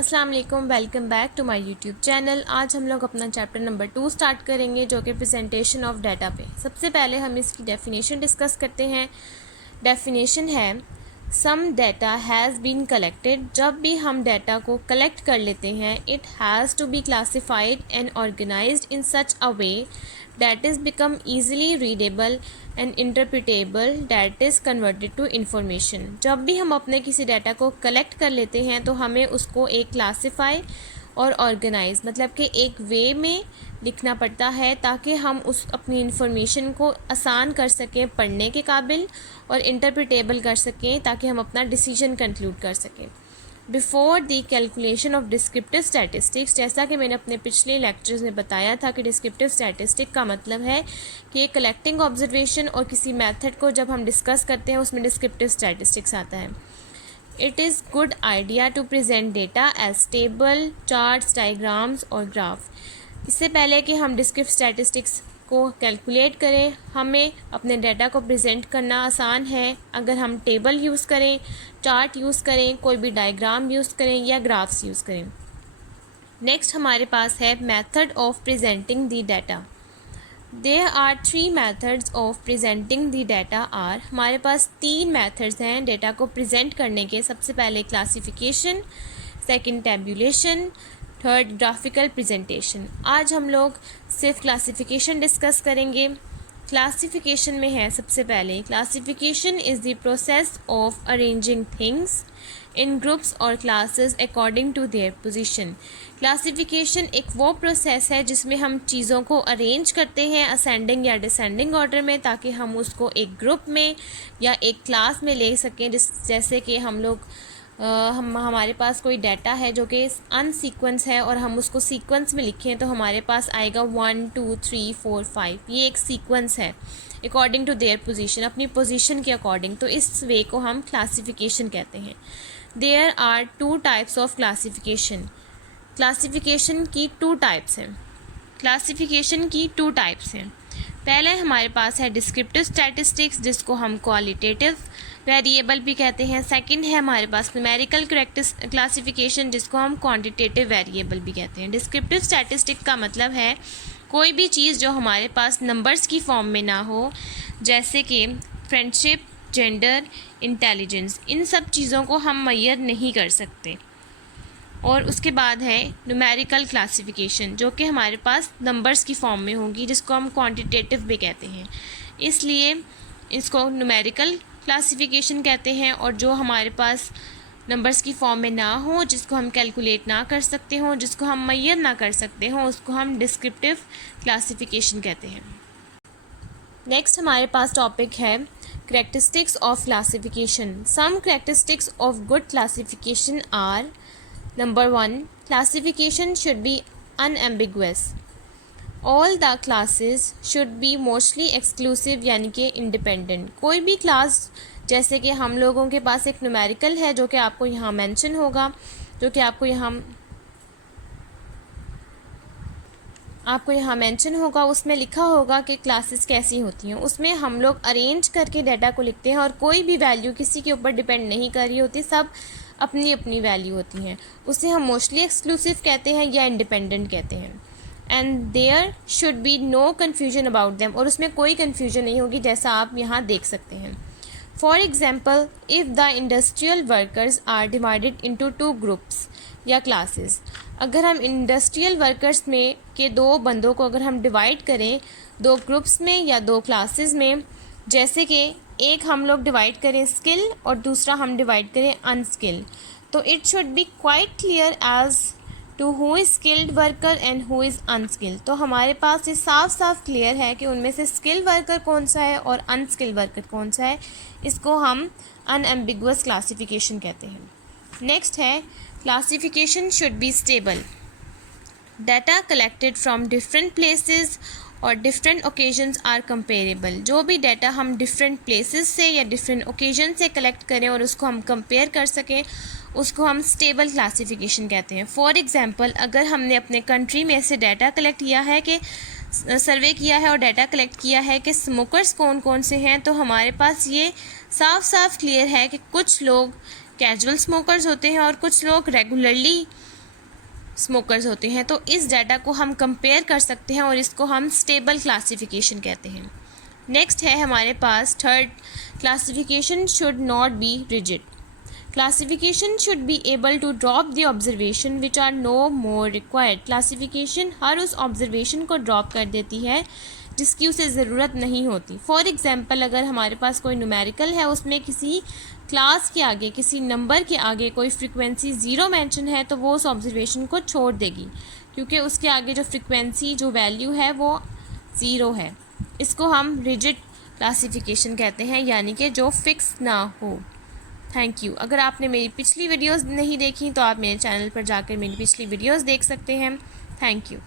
अस्सलाम वालेकुम, welcome back to my YouTube channel. आज हम लोग अपना चैप्टर नंबर 2 स्टार्ट करेंगे जो कि प्रेजेंटेशन ऑफ डाटा पे। सबसे पहले हम इसकी डेफिनेशन डिस्कस करते हैं। डेफिनेशन है some data has been collected. जब भी हम डाटा को कलेक्ट कर लेते हैं, it has to be classified and organised in such a way that is become easily readable and interpretable that is converted to information। जब भी हम अपने किसी डाटा को कलेक्ट कर लेते हैं तो हमें उसको एक क्लासीफाई और ऑर्गेनाइज मतलब कि एक वे में लिखना पड़ता है ताकि हम उस अपनी इंफॉर्मेशन को आसान कर सकें, पढ़ने के काबिल, और इंटरप्रिटेबल कर सकें ताकि हम अपना डिसीजन कंक्लूड कर सकें। Before the calculation of descriptive statistics, जैसा कि मैंने अपने पिछले लेक्चर्स में बताया था कि डिस्क्रिप्टिव स्टैटिस्टिक का मतलब है कि कलेक्टिंग ऑब्जर्वेशन और किसी मेथड को जब हम डिस्कस करते हैं उसमें डिस्क्रिप्टिव स्टैटिस्टिक्स आता है। It is good idea to present data as table, charts, diagrams और ग्राफ। इससे पहले कि हम डिस्क्रिप्टिव स्टैटिस्टिक्स को कैलकुलेट करें, हमें अपने डाटा को प्रेजेंट करना आसान है अगर हम टेबल यूज़ करें, चार्ट यूज़ करें, कोई भी डायग्राम यूज़ करें या ग्राफ्स यूज़ करें। नेक्स्ट हमारे पास है method of presenting the data. There are 3 methods of presenting the data are. हमारे पास 3 मेथड्स हैं डाटा को प्रेजेंट करने के। सबसे पहले classification, second tabulation, third graphical presentation. आज हम लोग सिर्फ क्लासिफिकेशन डिस्कस करेंगे। क्लासिफिकेशन में है सबसे पहले, classification is the process of arranging things in groups और classes according to their position. Classification एक वो प्रोसेस है जिसमें हम चीज़ों को अरेंज करते हैं असेंडिंग या डिसेंडिंग ऑर्डर में ताकि हम उसको एक ग्रुप में या एक क्लास में ले सकें। जैसे कि हम लोग हमारे पास कोई डाटा है जो कि अनसीक्वेंस है और हम उसको सीक्वेंस में लिखें तो हमारे पास आएगा 1 2 3 4 5। ये एक सीक्वेंस है अकॉर्डिंग टू देयर पोजीशन, अपनी पोजीशन के अकॉर्डिंग। तो इस वे को हम क्लासिफिकेशन कहते हैं। There are 2 types of classification. Classification की 2 टाइप्स हैं। क्लासिफिकेशन की 2 टाइप्स हैं। पहले हमारे पास है डिस्क्रिप्टिव स्टैटिस्टिक्स जिसको हम क्वालिटेटिव वेरिएबल भी कहते हैं। सेकंड है हमारे पास न्यूमेरिकल क्लासिफिकेशन जिसको हम क्वांटिटेटिव वेरिएबल भी कहते हैं। डिस्क्रिप्टिव स्टैटिस्टिक का मतलब है कोई भी चीज़ जो हमारे पास नंबर्स की फॉर्म में ना हो, जैसे कि फ्रेंडशिप, जेंडर, इंटेलिजेंस, इन सब चीज़ों को हम मेजर नहीं कर सकते। और उसके बाद है न्यूमेरिकल क्लासिफिकेशन जो कि हमारे पास नंबर्स की फॉर्म में होगी जिसको हम क्वांटिटेटिव भी कहते हैं, इसलिए इसको न्यूमेरिकल क्लासिफिकेशन कहते हैं। और जो हमारे पास नंबर्स की फॉर्म में ना हो, जिसको हम कैलकुलेट ना कर सकते हों, जिसको हम मेजर ना कर सकते हों, उसको हम डिस्क्रिप्टिव क्लासिफिकेशन कहते हैं। नेक्स्ट हमारे पास टॉपिक है characteristics of classification. Some characteristics of good classification are: Number 1, classification should be unambiguous. All the classes should be mostly exclusive यानी कि independent। कोई भी क्लास, जैसे कि हम लोगों के पास एक न्यूमेरिकल है जो कि आपको यहाँ मेंशन होगा, जो कि आपको यहाँ मेंशन होगा, उसमें लिखा होगा कि क्लासेस कैसी होती हैं। उसमें हम लोग अरेंज करके डाटा को लिखते हैं और कोई भी वैल्यू किसी के ऊपर डिपेंड नहीं कर रही होती, सब अपनी अपनी वैल्यू होती हैं। उसे हम मोस्टली एक्सक्लूसिव कहते हैं या इंडिपेंडेंट कहते हैं। And there should be no confusion about them, और उसमें कोई कन्फ्यूजन नहीं होगी जैसा आप यहाँ देख सकते हैं। For example, if the industrial workers are divided into 2 groups या क्लासेस। अगर हम इंडस्ट्रियल वर्कर्स में के 2 बंदों को अगर हम डिवाइड करें 2 ग्रुप्स में या 2 क्लासेस में, जैसे कि एक हम लोग डिवाइड करें स्किल और दूसरा हम डिवाइड करें अनस्किल, तो it should be quite clear as to who is skilled worker and who is unskilled. तो हमारे पास ये साफ साफ क्लियर है कि उनमें से स्किल वर्कर कौन सा है और अनस्किल्ड वर्कर कौन सा है। इसको हम अनएम्बिगुअस क्लासिफिकेशन कहते हैं। नेक्स्ट है classification should be stable. Data collected from different places और डिफरेंट ओकेजन्स आर कंपेरेबल। जो भी डाटा हम डिफरेंट प्लेसेस से या डिफरेंट ओकेजन से कलेक्ट करें और उसको हम कंपेयर कर सकें, उसको हम स्टेबल क्लासिफिकेशन कहते हैं। फॉर एग्जांपल, अगर हमने अपने कंट्री में से डाटा कलेक्ट किया है कि सर्वे किया है और डाटा कलेक्ट किया है कि स्मोकर्स कौन कौन से हैं, तो हमारे पास ये साफ साफ क्लियर है कि कुछ लोग कैजुअल स्मोकर्स होते हैं और कुछ लोग रेगुलरली स्मोकर्स होते हैं। तो इस डाटा को हम कंपेयर कर सकते हैं और इसको हम स्टेबल क्लासिफिकेशन कहते हैं। नेक्स्ट है हमारे पास third, classification should not be rigid. Classification should be able to drop the observation which are no more required. Classification हर उस ऑब्जर्वेशन को ड्रॉप कर देती है जिसकी उसे ज़रूरत नहीं होती। फॉर एग्ज़ाम्पल, अगर हमारे पास कोई न्यूमेरिकल है, उसमें किसी क्लास के आगे, किसी नंबर के आगे कोई फ्रीक्वेंसी 0 मेंशन है, तो वो उस ऑब्जर्वेशन को छोड़ देगी क्योंकि उसके आगे जो फ्रीक्वेंसी, जो वैल्यू है वो 0 है। इसको हम रिजिड क्लासिफिकेशन कहते हैं, यानी कि जो फिक्स ना हो। Thank you. अगर आपने मेरी पिछली वीडियोस नहीं देखी तो आप मेरे चैनल पर जाकर मेरी पिछली वीडियोस देख सकते हैं। Thank you.